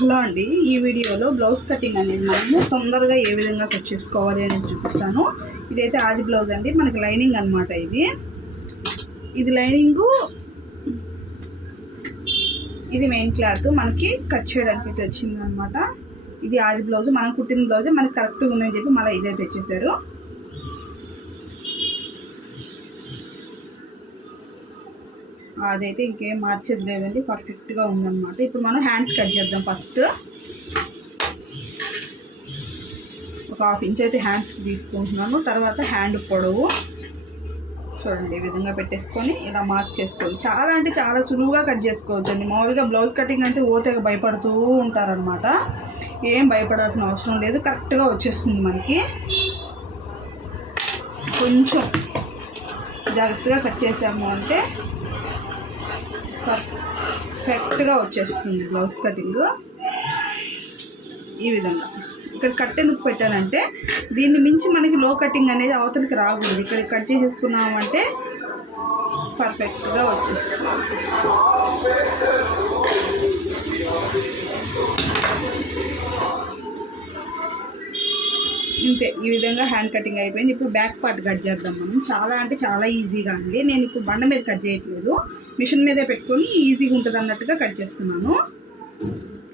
Hello అండి. ఈ వీడియోలో బ్లౌజ్ కటింగ్ అనేది మనము తొందరగా ఏ విధంగా కట్ చేసుకోవాలి అనేది చూపిస్తాను. ఇదైతే ఆది బ్లౌజ్ అండి. మనకి లైనింగ్ అన్నమాట ఇది. ఇది లైనింగు ఇది మెయిన్ క్లాత్. మనకి కట్ చేయడానికి అయితే వచ్చింది అనమాట ఇది ఆది బ్లౌజ్. మనం కుట్టిన బ్లౌజే మనకి కరెక్ట్గా ఉందని చెప్పి మళ్ళీ ఇదే తెచ్చేసారు అదైతే ఇంకేం మార్చేది లేదండి పర్ఫెక్ట్గా ఉందన్నమాట. ఇప్పుడు మనం హ్యాండ్స్ కట్ చేద్దాం ఫస్ట్. ఒక హాఫ్ ఇంచ్ అయితే హ్యాండ్స్కి తీసుకుంటున్నాను. తర్వాత హ్యాండ్ పొడవు చూడండి ఈ విధంగా పెట్టేసుకొని ఇలా మార్క్ చేసుకోవాలి. చాలా అంటే చాలా సులువుగా కట్ చేసుకోవచ్చు అండి మామూలుగా బ్లౌజ్ కటింగ్ అంటే ఓతేగా భయపడుతూ ఉంటారనమాట ఏం భయపడాల్సిన అవసరం లేదు. కరెక్ట్గా వచ్చేస్తుంది మనకి. కొంచెం జాగ్రత్తగా కట్ చేసాము అంటే పర్ఫెక్ట్గా వచ్చేస్తుంది బ్లౌజ్ కటింగ్. ఈ విధంగా. ఇక్కడ కట్ ఎందుకు పెట్టానంటే దీన్ని మించి మనకి లో కటింగ్ అనేది అవతలికి రాకూడదు. ఇక్కడ కట్ చేసేసుకున్నామంటే పర్ఫెక్ట్గా వచ్చేస్తుంది. ఇంతే ఈ విధంగా హ్యాండ్ కటింగ్ అయిపోయింది. ఇప్పుడు బ్యాక్ పార్ట్ కట్ చేద్దాం మనం. చాలా అంటే చాలా ఈజీగా అండి. నేను ఇప్పుడు బండ మీద కట్ చేయట్లేదు. మిషన్ మీదే పెట్టుకొని ఈజీగా ఉంటుంది అన్నట్టుగా కట్ చేస్తున్నాను.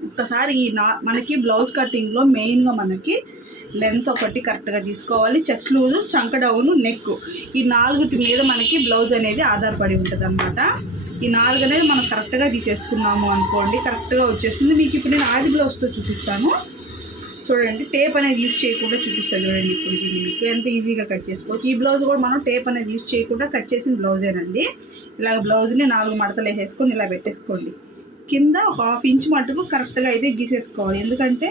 ఒక్కసారి ఈ నా మనకి బ్లౌజ్ కటింగ్లో మెయిన్గా మనకి లెంత్ ఒకటి కరెక్ట్గా తీసుకోవాలి. చెస్ట్ లూజు చంక డౌను నెక్ ఈ నాలుగుటి మీద మనకి బ్లౌజ్ అనేది ఆధారపడి ఉంటుంది ఈ నాలుగు అనేది మనం కరెక్ట్గా తీసేసుకున్నాము అనుకోండి కరెక్ట్గా వచ్చేస్తుంది. మీకు ఇప్పుడు నేను ఆది బ్లౌజ్తో చూపిస్తాను. చూడండి టేప్ అనేది యూజ్ చేయకుండా చూపిస్తాను చూడండి ఇప్పుడు దీన్ని మీకు. ఎంత ఈజీగా కట్ చేసుకోవచ్చు. ఈ బ్లౌజ్ కూడా మనం టేప్ అనేది యూజ్ చేయకుండా కట్ చేసిన బ్లౌజేనండి ఇలా బ్లౌజ్ని నాలుగు మడతలు వేసేసుకొని ఇలా పెట్టేసుకోండి. కింద ఒక హాఫ్ ఇంచ్ మటుకు కరెక్ట్గా అయితే గీసేసుకోవాలి. ఎందుకంటే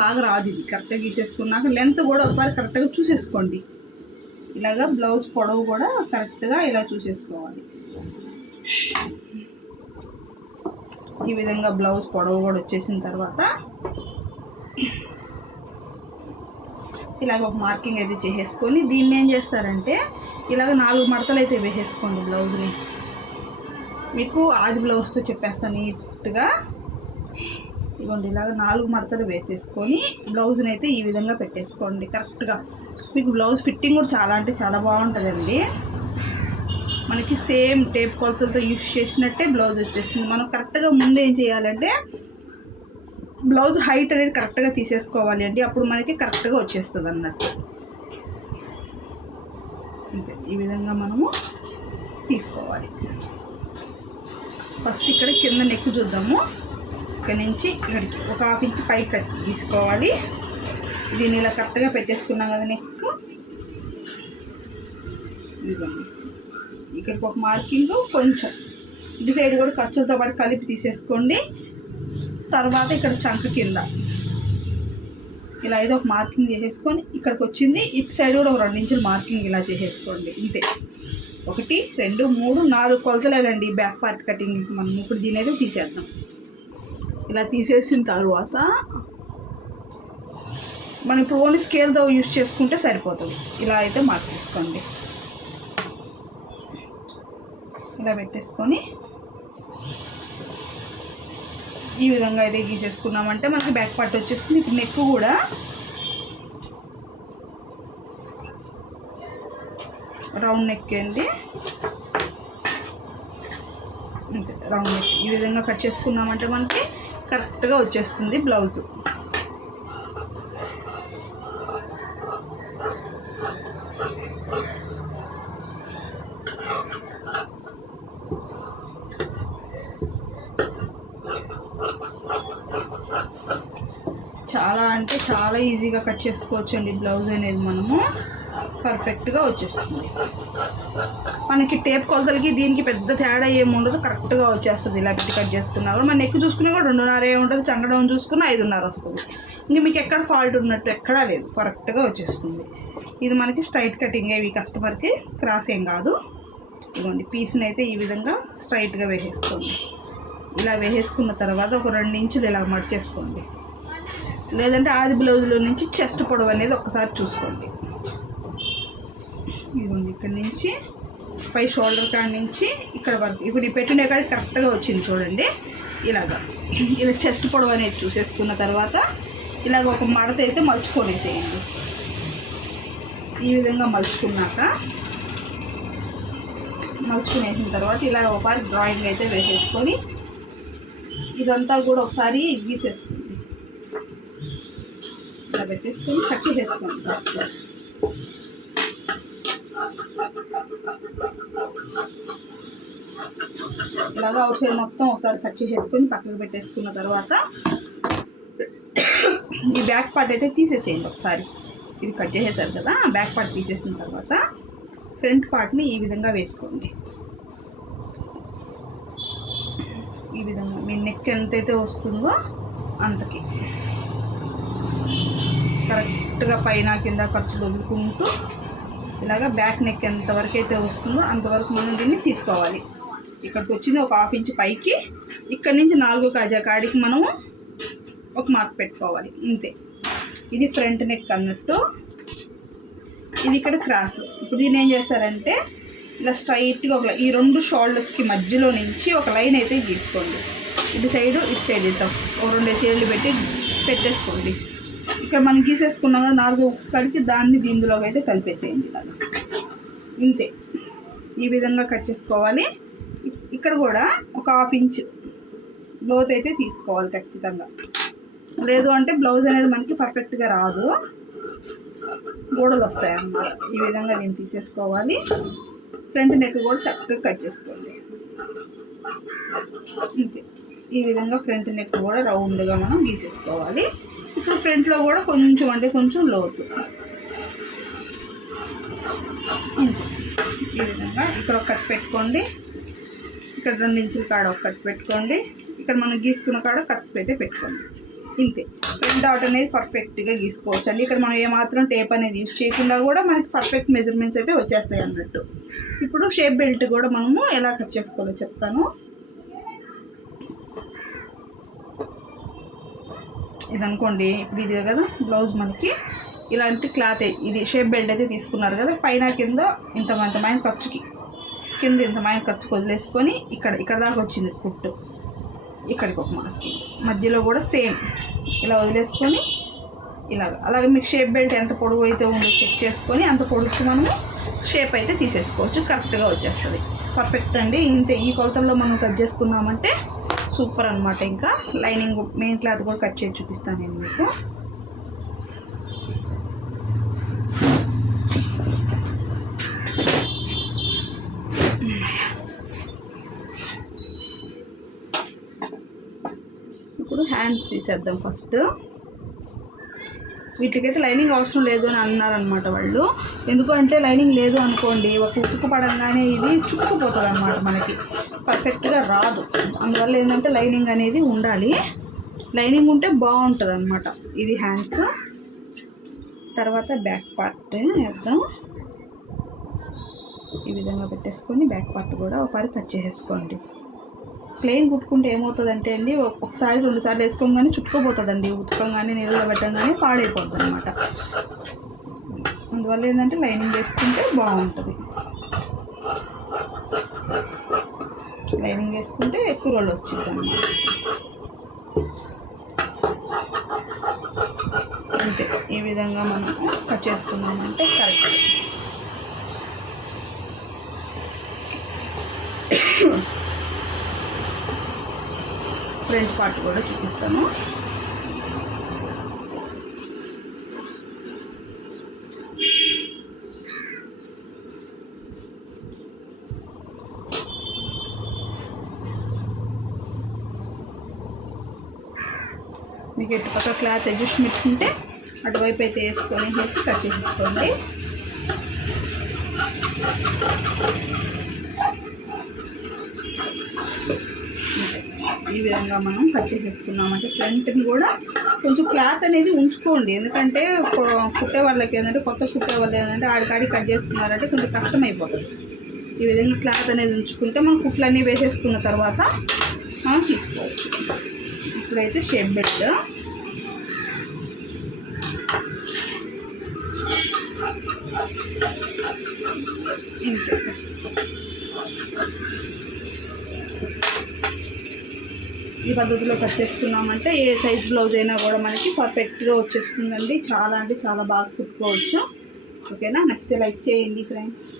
బాగా రాదు ఇది. కరెక్ట్గా గీసేసుకున్నాక లెంత్ కూడా ఒకసారి కరెక్ట్గా చూసేసుకోండి. ఇలాగా బ్లౌజ్ పొడవు కూడా కరెక్ట్గా ఇలా చూసేసుకోవాలి. ఈ విధంగా బ్లౌజ్ పొడవు కూడా వచ్చేసిన తర్వాత ఇలాగ ఒక మార్కింగ్ అయితే చేసేసుకొని దీన్ని ఏం చేస్తారంటే ఇలాగ నాలుగు మడతలు అయితే వేసేసుకోండి బ్లౌజ్ని. మీకు ఆది బ్లౌజ్తో చెప్పేస్తాను నీట్గా. ఇదిగోండి ఇలాగ నాలుగు మడతలు వేసేసుకొని బ్లౌజ్ని అయితే ఈ విధంగా పెట్టేసుకోండి కరెక్ట్గా. మీకు బ్లౌజ్ ఫిట్టింగ్ కూడా చాలా అంటే చాలా బాగుంటుందండి. మనకి సేమ్ టేప్ కొలతలతో యూస్ చేసినట్టే బ్లౌజ్ వచ్చేస్తుంది. మనం కరెక్ట్గా ముందు ఏం చేయాలంటే బ్లౌజ్ హైట్ అనేది కరెక్ట్గా తీసేసుకోవాలి అండి అప్పుడు మనకి కరెక్ట్గా వచ్చేస్తుంది అన్నట్టు. అంతే. ఈ విధంగా మనము తీసుకోవాలి. ఫస్ట్ ఇక్కడ కింద నెక్కు చూద్దాము. ఇక్కడ నుంచి ఇక్కడికి ఒక హాఫ్ ఇంచ్ పైకి కట్ తీసుకోవాలి. దీన్ని ఇలా కరెక్ట్గా పెట్టేసుకున్నాం కదా నెక్ ఇదిగోండి. ఇక్కడికి ఒక మార్కింగ్ కొంచెం. ఇటు సైడ్ కూడా ఖర్చులతో పాటు కలిపి తీసేసుకోండి. తర్వాత ఇక్కడ చంక కింద. ఇలా ఏదో ఒక మార్కింగ్ చేసేసుకొని ఇక్కడికి వచ్చింది. ఇటు సైడ్ కూడా ఒక రెండు ఇంచులు మార్కింగ్ ఇలా చేసేసుకోండి. ఇంతే. ఒకటి రెండు మూడు నాలుగు కొలతలేనండి బ్యాక్ పార్ట్ కటింగ్. మనం ఇప్పుడు దీని అయితే తీసేద్దాం. ఇలా తీసేసిన తర్వాత మనం ఇప్పుడు ఓన్లీ స్కేల్తో యూస్ చేసుకుంటే సరిపోతుంది. ఇలా అయితే మార్క్ చేసుకోండి. ఇలా పెట్టేసుకొని ఈ విధంగా అయితే గీసేసుకున్నామంటే మనకి బ్యాక్ పార్ట్ వచ్చేస్తుంది. ఇప్పుడు నెక్ కూడా రౌండ్ నెక్ అండి. రౌండ్ నెక్ ఈ విధంగా కట్ చేసుకున్నామంటే మనకి కరెక్ట్గా వచ్చేస్తుంది బ్లౌజ్ చాలా అంటే చాలా ఈజీగా కట్ చేసుకోవచ్చు అండి బ్లౌజ్ అనేది మనము పర్ఫెక్ట్గా వచ్చేస్తుంది. మనకి టేప్ కొలతలకి దీనికి పెద్ద తేడా ఏమి ఉండదు. కరెక్ట్గా వచ్చేస్తుంది. ఇలా పెట్టి కట్ చేసుకున్నా కూడా. మన నెక్ చూసుకునే కూడా రెండున్నర ఏ ఉంటుంది చంగడం చూసుకున్న ఐదున్నర వస్తుంది. ఇంక మీకు ఎక్కడ ఫాల్ట్ ఉన్నట్టు ఎక్కడా లేదు. కరెక్ట్గా వచ్చేస్తుంది. ఇది మనకి స్ట్రైట్ కటింగ్ ఇవి కస్టమర్కి క్రాస్ ఏం కాదు. ఇదిగోండి. పీస్ని అయితే ఈ విధంగా స్ట్రైట్గా వేసేసుకోండి. ఇలా వేసేసుకున్న తర్వాత ఒక రెండు ఇంచులు ఇలా మడిచేసుకోండి. లేదంటే ఆది బ్లౌజ్లో నుంచి చెస్ట్ పొడవు అనేది ఒకసారి చూసుకోండి. ఇదిగోండి ఇక్కడ నుంచి పై షోల్డర్ కాడ నుంచి ఇక్కడ వరకు. ఇప్పుడు ఈ పెట్టిన కాడ కరెక్ట్గా వచ్చింది చూడండి. ఇలాగా. ఇలా చెస్ట్ పొడవు అనేది చూసేసుకున్న తర్వాత ఇలాగ ఒక మడత అయితే మలుచుకొనేసేయండి. ఈ విధంగా మలుచుకున్నాక మలుచుకునేసిన తర్వాత ఇలా ఒకసారి డ్రాయింగ్ అయితే వేసేసుకొని ఇదంతా కూడా ఒకసారి గీసేసుకోండి ఇలా పెట్టేసుకొని కట్ చేసేసుకోండి. ఫస్ట్ ఇలాగా అవుట్ సైడ్ మొత్తం ఒకసారి కట్ చేసేసుకొని పక్కకు పెట్టేసుకున్న తర్వాత ఈ బ్యాక్ పార్ట్ అయితే తీసేసేయండి ఒకసారి. ఇది కట్ చేసేసారు కదా బ్యాక్ పార్ట్ తీసేసిన తర్వాత ఫ్రంట్ పార్ట్ని ఈ విధంగా వేసుకోండి. ఈ విధంగా మీ నెక్ ఎంతైతే వస్తుందో అంతకి. కరెక్ట్గా పైన కింద ఖర్చులు వదులుకుంటూ ఇలాగ బ్యాక్ నెక్ ఎంతవరకు అయితే వస్తుందో అంతవరకు మనం దీన్ని తీసుకోవాలి. ఇక్కడికి వచ్చింది ఒక హాఫ్ ఇంచ్ పైకి ఇక్కడ నుంచి నాలుగు కాజా కాడికి మనము ఒక మార్క్ పెట్టుకోవాలి. ఇంతే. ఇది ఫ్రంట్ నెక్ అన్నట్టు. ఇది ఇక్కడ క్రాస్. ఇప్పుడు దీన్ని ఏం చేస్తారంటే ఇలా స్ట్రైట్గా ఒక ఈ రెండు షోల్డర్స్కి మధ్యలో నుంచి ఒక లైన్ అయితే గీసుకోండి ఇటు సైడు ఇటు సైడ్ ఇద్దాం. ఒక రెండు చీరలు పెట్టి పెట్టేసుకోండి. ఇక్కడ మనం గీసేసుకున్నాం కదా నాలుగు ఉక్స్ కడిగి దాన్ని దీనిలోకి అయితే కలిపేసేయండి ఇలాగా ఇంతే. ఈ విధంగా కట్ చేసుకోవాలి. ఇక్కడ కూడా ఒక హాఫ్ ఇంచ్ లోత్ అయితే తీసుకోవాలి ఖచ్చితంగా. లేదు అంటే బ్లౌజ్ అనేది మనకి పర్ఫెక్ట్గా రాదు. గోడలు వస్తాయి అన్నమాట ఈ విధంగా నేను తీసేసుకోవాలి. ఫ్రంట్ నెక్ కూడా చక్కగా కట్ చేసుకోండి. ఇంతే. ఈ విధంగా ఫ్రంట్ నెక్ కూడా రౌండ్గా మనం గీసేసుకోవాలి. ఇప్పుడు ఫ్రంట్లో కూడా కొంచెం అంటే కొంచెం లోతు. ఈ విధంగా ఇక్కడ ఒక కట్ పెట్టుకోండి. ఇక్కడ రెండు ఇంచుల కాడ ఒక కట్ పెట్టుకోండి. ఇక్కడ మనం గీసుకున్న కాడ కట్స్ అయితే పెట్టుకోండి. ఇంతే. ఫ్రంట్ అవుట్ అనేది పర్ఫెక్ట్గా గీసుకోవచ్చు అండి ఇక్కడ మనం ఏమాత్రం టేప్ అనేది యూజ్ చేయకుండా కూడా మనకి పర్ఫెక్ట్ మెజర్మెంట్స్ అయితే వచ్చేస్తాయి అన్నట్టు. ఇప్పుడు షేప్ బెల్ట్ కూడా మనము ఎలా కట్ చేసుకోవాలో చెప్తాను. ఇది అనుకోండి ఇప్పుడు ఇది కదా బ్లౌజ్ మనకి. ఇలాంటి క్లాత్ ఇది షేప్ బెల్ట్ అయితే తీసుకున్నారు కదా పైన కింద ఇంత ఇంత మైన ఖర్చుకి కింద ఇంత మైన ఖర్చుకి వదిలేసుకొని ఇక్కడ ఇక్కడ దాకా వచ్చింది కుట్టు. ఇక్కడికి ఒక మనకి మధ్యలో కూడా సేమ్. ఇలా వదిలేసుకొని ఇలాగ. అలాగే మీకు షేప్ బెల్ట్ ఎంత పొడవు అయితే ఉందో చెక్ చేసుకొని అంత పొడుగుకి మనము షేప్ అయితే తీసేసుకోవచ్చు. కరెక్ట్గా వచ్చేస్తుంది. పర్ఫెక్ట్ అండి. ఇంత. ఈ కొలతల్లో మనం కట్ చేసుకున్నామంటే సూపర్ అనమాట ఇంకా. లైనింగ్ మెయిన్ క్లాత్ కూడా కట్ చేసి చూపిస్తాను నేను మీకు. ఇప్పుడు హ్యాండ్స్ తీసేద్దాం ఫస్ట్ వీటికైతే లైనింగ్ అవసరం లేదు అని అన్నారనమాట వాళ్ళు. ఎందుకంటే లైనింగ్ లేదు అనుకోండి ఒక ఉక్కు పడంగానే ఇది చుట్టుకుపోతుంది అనమాట మనకి. పర్ఫెక్ట్గా రాదు. అందువల్ల ఏంటంటే లైనింగ్ అనేది ఉండాలి. లైనింగ్ ఉంటే బాగుంటుంది అనమాట ఇది హ్యాండ్స్. తర్వాత బ్యాక్ పార్ట్ వేద్దాం. ఈ విధంగా పెట్టేసుకొని బ్యాక్ పార్ట్ కూడా ఒకసారి కట్ చేసేసుకోండి. ప్లెయిన్ కుట్టుకుంటే ఏమవుతుందంటే అండి ఒకసారి రెండుసార్లు వేసుకోగానే చుట్టుకోపోతుందండి ఉతకంగానే నీళ్ళలో పెట్టంగానే పాడైపోతుంది అనమాట అందువల్ల ఏంటంటే లైనింగ్ వేసుకుంటే బాగుంటుంది. లైనింగ్ వేసుకుంటే ఎక్కువ రోల్ వచ్చింది అన్నమాట. అంతే. ఈ విధంగా మనం కట్ చేసుకున్నామంటే కరెక్ట్. ఫ్రంట్ పార్ట్ కూడా చూపిస్తాను. మీకు ఎటు పక్క క్లాత్ అడ్జస్ట్మెంట్ ఉంటే అటువైపు అయితే వేసుకొని వేసి కట్ చేసేసుకోండి. ఈ విధంగా మనం కట్ చేసేసుకున్నామంటే ఫ్రంట్ని కూడా కొంచెం క్లాత్ అనేది ఉంచుకోండి. ఎందుకంటే కుట్టే వాళ్ళకి ఏంటంటే కొత్త కుట్టే వాళ్ళు ఏంటంటే ఆడికాడి కట్ చేసుకున్నారంటే కొంచెం కష్టం అయిపోతుంది ఈ విధంగా క్లాత్ అనేది ఉంచుకుంటే మనం కుట్లన్నీ వేసేసుకున్న తర్వాత మనం తీసుకోవచ్చు. ఇప్పుడైతే షేప్ బెల్ట్ ఇంతే ఈ పద్ధతిలో కట్ చేసుకున్నామంటే ఏ సైజ్ బ్లౌజ్ అయినా కూడా మనకి పర్ఫెక్ట్గా వచ్చేస్తుందండి. చాలా అంటే చాలా బాగా కుట్టుకోవచ్చు. ఓకేనా? నచ్చితే లైక్ చేయండి ఫ్రెండ్స్.